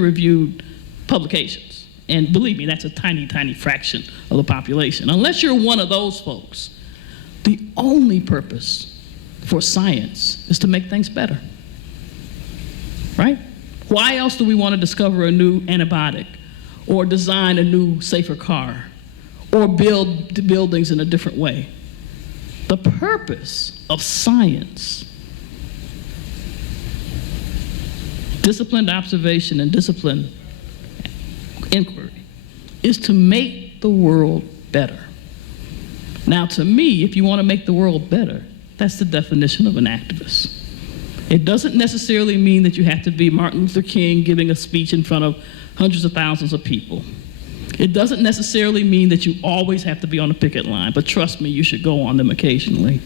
reviewed publications. And believe me, that's a tiny, tiny fraction of the population. Unless you're one of those folks, the only purpose for science is to make things better, right? Why else do we want to discover a new antibiotic or design a new, safer car or build buildings in a different way? The purpose of science, disciplined observation and disciplined inquiry, is to make the world better. Now, to me, if you want to make the world better, that's the definition of an activist. It doesn't necessarily mean that you have to be Martin Luther King giving a speech in front of hundreds of thousands of people. It doesn't necessarily mean that you always have to be on the picket line, but trust me, you should go on them occasionally.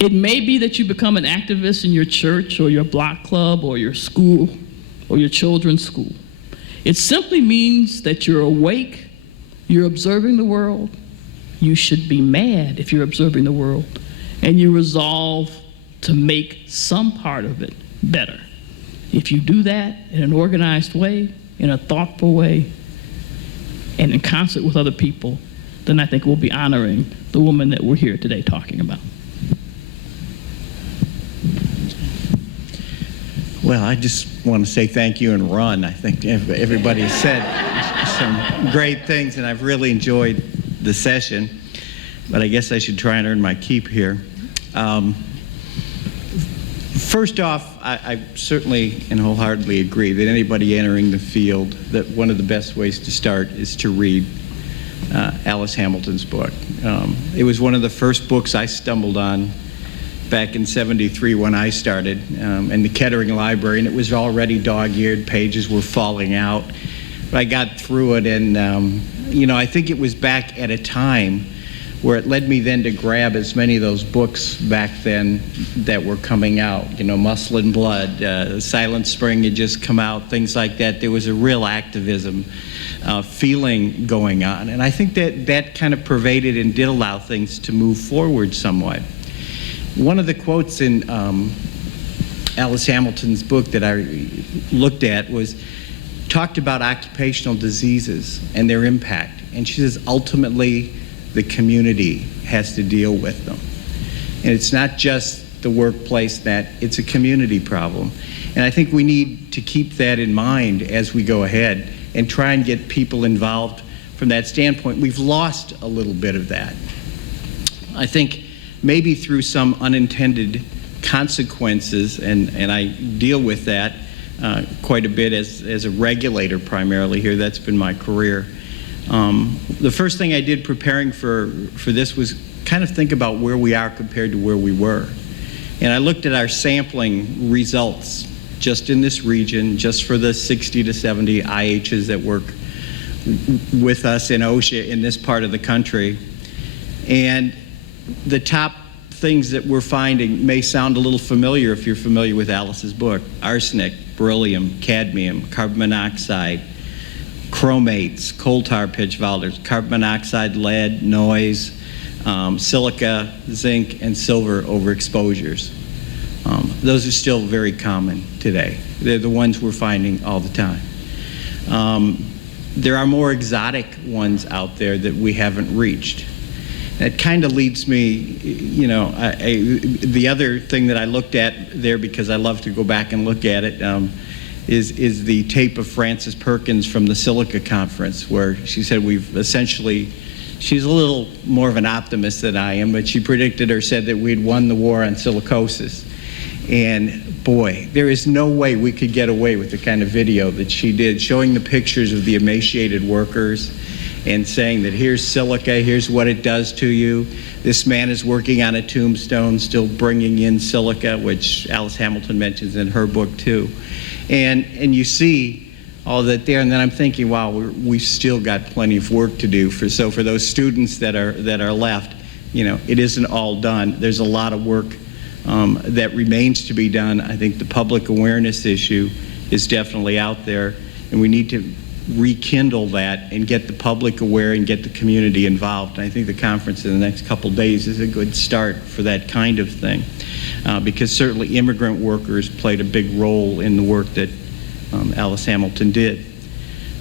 It may be that you become an activist in your church or your block club or your school or your children's school. It simply means that you're awake, you're observing the world. You should be mad if you're observing the world, and you resolve to make some part of it better. If you do that in an organized way, in a thoughtful way, and in concert with other people, then I think we'll be honoring the woman that we're here today talking about. Well, I just want to say thank you and run. I think everybody said some great things, and I've really enjoyed the session, but I guess I should try and earn my keep here. First off, I certainly and wholeheartedly agree that anybody entering the field, that one of the best ways to start is to read Alice Hamilton's book. It was one of the first books I stumbled on back in '73 when I started in the Kettering Library, and it was already dog-eared, pages were falling out. But I got through it, and you know, I think it was back at a time where it led me then to grab as many of those books back then that were coming out. You know, Muscle and Blood, Silent Spring had just come out, things like that. There was a real activism feeling going on, and I think that kind of pervaded and did allow things to move forward somewhat. One of the quotes in Alice Hamilton's book that I looked at talked about occupational diseases and their impact. And she says, ultimately, the community has to deal with them. And it's not just the workplace, it's a community problem. And I think we need to keep that in mind as we go ahead and try and get people involved from that standpoint. We've lost a little bit of that. I think maybe through some unintended consequences, and I deal with that quite a bit as a regulator primarily here. That's been my career. The first thing I did preparing for this was kind of think about where we are compared to where we were. And I looked at our sampling results just in this region, just for the 60 to 70 IHs that work with us in OSHA in this part of the country. And the top things that we're finding may sound a little familiar if you're familiar with Alice's book: arsenic, beryllium, cadmium, carbon monoxide, chromates, coal tar pitch welders, carbon monoxide, lead, noise, silica, zinc, and silver overexposures. Those are still very common today. They're the ones we're finding all the time. There are more exotic ones out there that we haven't reached. That kind of leads me, you know, the other thing that I looked at there, because I love to go back and look at it, is the tape of Frances Perkins from the Silica Conference, where she said we've essentially, she's a little more of an optimist than I am, but she predicted or said that we'd won the war on silicosis. And boy, there is no way we could get away with the kind of video that she did, showing the pictures of the emaciated workers and saying that here's silica, here's what it does to you. This man is working on a tombstone, still bringing in silica, which Alice Hamilton mentions in her book too. And you see all that there, and then I'm thinking, wow, we've still got plenty of work to do. So for those students that are left, you know, it isn't all done. There's a lot of work that remains to be done. I think the public awareness issue is definitely out there, and we need to rekindle that and get the public aware and get the community involved. And I think the conference in the next couple days is a good start for that kind of thing, because certainly immigrant workers played a big role in the work that Alice Hamilton did.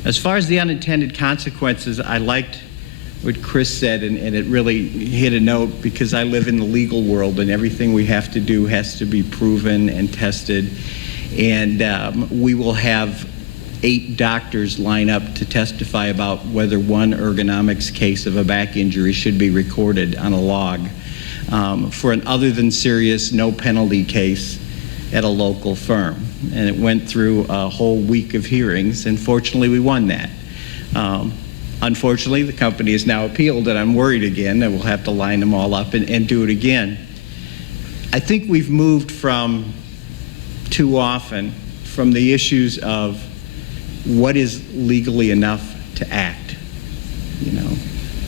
As far as the unintended consequences, I liked what Chris said, and it really hit a note, because I live in the legal world and everything we have to do has to be proven and tested. And we will have 8 doctors line up to testify about whether one ergonomics case of a back injury should be recorded on a log for an other than serious, no penalty case at a local firm. And it went through a whole week of hearings, and fortunately we won that. Unfortunately, the company has now appealed, and I'm worried again that we'll have to line them all up and do it again. I think we've moved from, too often, from the issues of what is legally enough to act,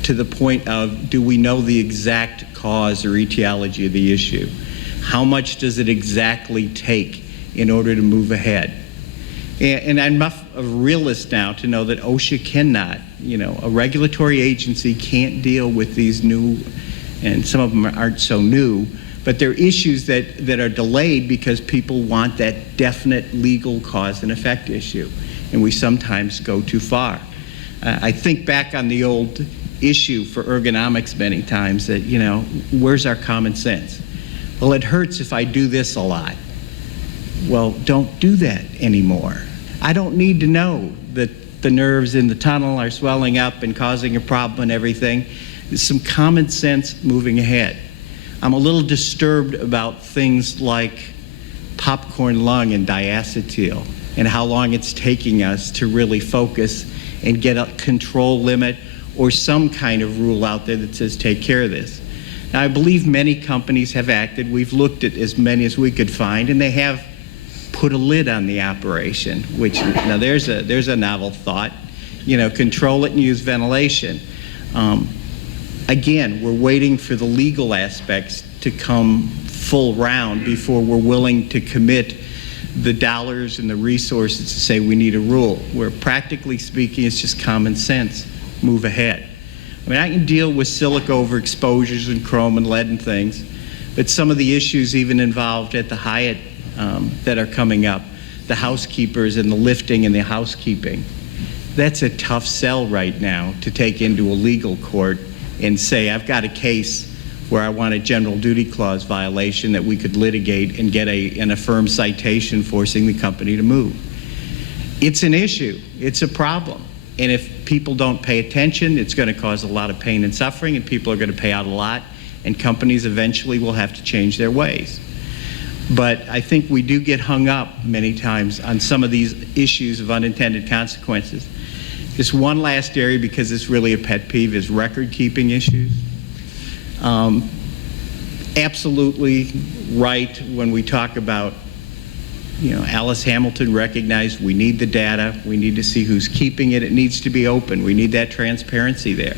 to the point of, do we know the exact cause or etiology of the issue? How much does it exactly take in order to move ahead? And I'm enough of a realist now to know that OSHA cannot, a regulatory agency can't deal with these new, and some of them aren't so new, but they're issues that are delayed because people want that definite legal cause and effect issue, and we sometimes go too far. I think back on the old issue for ergonomics many times that, where's our common sense? Well, it hurts if I do this a lot. Well, don't do that anymore. I don't need to know that the nerves in the tunnel are swelling up and causing a problem and everything. There's some common sense moving ahead. I'm a little disturbed about things like popcorn lung and diacetyl and how long it's taking us to really focus and get a control limit or some kind of rule out there that says take care of this. Now, I believe many companies have acted. We've looked at as many as we could find, and they have put a lid on the operation, which, now there's a novel thought. Control it and use ventilation. Again, we're waiting for the legal aspects to come full round before we're willing to commit the dollars and the resources to say we need a rule, where practically speaking, it's just common sense. Move ahead. I mean, I can deal with silica overexposures and chrome and lead and things, but some of the issues even involved at the Hyatt that are coming up, the housekeepers and the lifting and the housekeeping, that's a tough sell right now to take into a legal court and say, I've got a case where I want a general duty clause violation that we could litigate and get an affirmed citation forcing the company to move. It's an issue. It's a problem. And if people don't pay attention, it's going to cause a lot of pain and suffering, and people are going to pay out a lot, and companies eventually will have to change their ways. But I think we do get hung up many times on some of these issues of unintended consequences. Just one last area, because it's really a pet peeve, is record-keeping issues. Absolutely right when we talk about, Alice Hamilton recognized we need the data, we need to see who's keeping it, it needs to be open, we need that transparency there.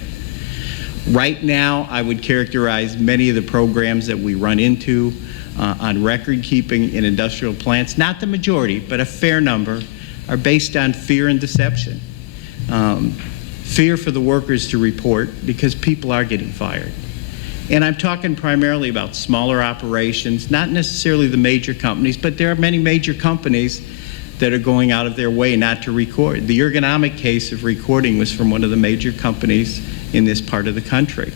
Right now, I would characterize many of the programs that we run into on record keeping in industrial plants, not the majority, but a fair number, are based on fear and deception. Fear for the workers to report because people are getting fired. And I'm talking primarily about smaller operations, not necessarily the major companies, but there are many major companies that are going out of their way not to record. The ergonomic case of recording was from one of the major companies in this part of the country.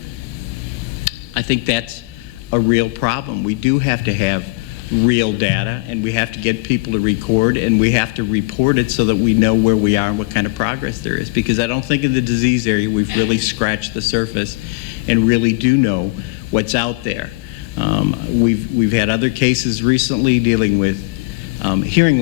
I think that's a real problem. We do have to have real data, and we have to get people to record, and we have to report it so that we know where we are and what kind of progress there is. Because I don't think in the disease area we've really scratched the surface and really do know what's out there. We've had other cases recently dealing with hearing